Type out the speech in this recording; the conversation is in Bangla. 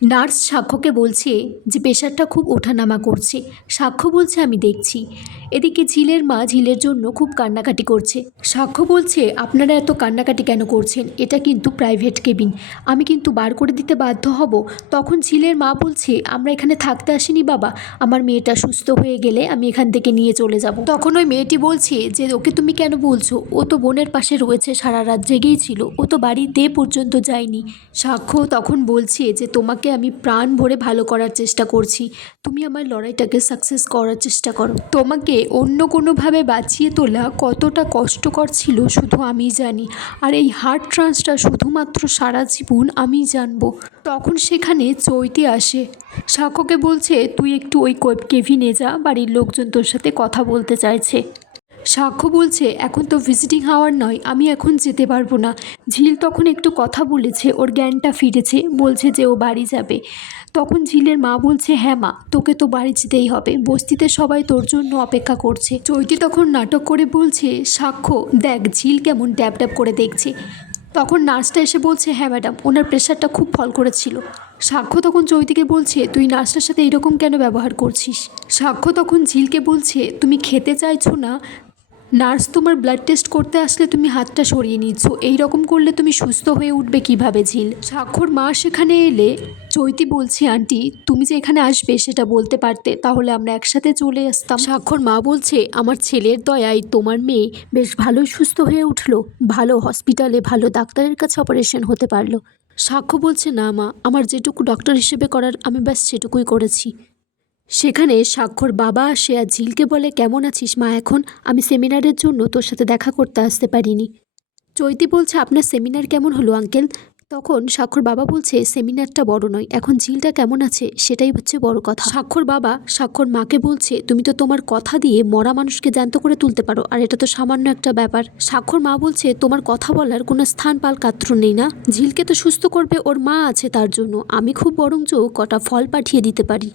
নার্স সাক্ষ্যকে বলছে যে প্রেশারটা খুব ওঠানামা করছে। সাক্ষ্য বলছে আমি দেখছি। এদিকে ঝিলের মা ঝিলের জন্য খুব কান্নাকাটি করছে। সাক্ষ্য বলছে আপনারা এত কান্নাকাটি কেন করছেন, এটা কিন্তু প্রাইভেট কেবিন, আমি কিন্তু বার করে দিতে বাধ্য হব। তখন ঝিলের মা বলছে আমরা এখানে থাকতে আসিনি বাবা, আমার মেয়েটা সুস্থ হয়ে গেলে আমি এখান থেকে নিয়ে চলে যাব। তখন ওই মেয়েটি বলছে যে ওকে তুমি কেন বলছো, ও তো বোনের পাশে রয়েছে, সারা রাত জেগেই ছিল, ও তো বাড়িতে পর্যন্ত যায়নি। সাক্ষ্য তখন বলছে যে তোমাকে আমি প্রাণ ভরে ভালো করার চেষ্টা করছি, তুমি আমার লড়াইটাকে সাকসেস করার চেষ্টা করো। তোমাকে অন্য কোনোভাবে বাঁচিয়ে তোলা কতটা কষ্টকর ছিল শুধু আমিই জানি, আর এই হার্ট ট্রান্সটা শুধুমাত্র সারা জীবন আমিই জানবো। তখন সেখানে চৈতি আসে, সাক্ষ্যকে বলছে তুই একটু ওই কেবিনে যা, বাড়ির লোকজন তোর সাথে কথা বলতে চাইছে। সাক্ষ্য বলছে এখন তো ভিজিটিং আওয়ার নয়, আমি এখন যেতে পারবো না। ঝিল তখন একটু কথা বলেছে, ওর জ্ঞানটা ফিরেছে, বলছে যে ও বাড়ি যাবে। তখন ঝিলের মা বলছে হ্যাঁ মা, তোকে তো বাড়ি যেতেই হবে, বস্তিতে সবাই তোর জন্য অপেক্ষা করছে। চৈতি তখন নাটক করে বলছে সাক্ষ্য দেখ ঝিল কেমন ড্যাব ড্যাব করে দেখছে। তখন নার্সটা এসে বলছে হ্যাঁ ম্যাডাম, ওনার প্রেশারটা খুব ফল করেছিল। সাক্ষ্য তখন চৈতিকে বলছে তুই নার্সটার সাথে এরকম কেন ব্যবহার করছিস। সাক্ষ্য তখন ঝিলকে বলছে তুমি খেতে চাইছো না, নার্স তোমার ব্লাড টেস্ট করতে আসলে তুমি হাতটা সরিয়ে নিচ্ছ, এই রকম করলে তুমি সুস্থ হয়ে উঠবে কিভাবে ঝিল। সাক্ষর মা সেখানে এলে চৈতি বলছে আন্টি তুমি যে এখানে আসবে সেটা বলতে পারতে, তাহলে আমরা একসাথে চলে আসতাম। সাক্ষর মা বলছে আমার ছেলের দয়ায় তোমার মেয়ে বেশ ভালোই সুস্থ হয়ে উঠলো, ভালো হসপিটালে ভালো ডাক্তারের কাছে অপারেশন হতে পারলো। সাক্ষ্য বলছে না মা, আমার যেটুকু ডক্টর হিসেবে করার আমি ব্যাস সেটুকুই করেছি। সেখানে সাক্ষর বাবা আসে আর ঝিলকে বলে কেমন আছিস মা এখন, আমি সেমিনারের জন্য তোর সাথে দেখা করতে আসতে পারিনি। চৈতি বলছে আপনার সেমিনার কেমন হলো আঙ্কেল। তখন সাক্ষর বাবা বলছে সেমিনারটা বড় নয়, এখন ঝিলটা কেমন আছে সেটাই হচ্ছে বড় কথা। সাক্ষর বাবা সাক্ষর মাকে বলছে তুমি তো তোমার কথা দিয়ে মরা মানুষকে জ্যান্ত করে তুলতে পারো, আর এটা তো সামান্য একটা ব্যাপার। সাক্ষর মা বলছে তোমার কথা বলার কোনো স্থান পাল কাত্র নেই না, ঝিলকে তো সুস্থ করবে ওর মা আছে তার জন্য, আমি খুব বরঞ্চ কটা ফল পাঠিয়ে দিতে পারি।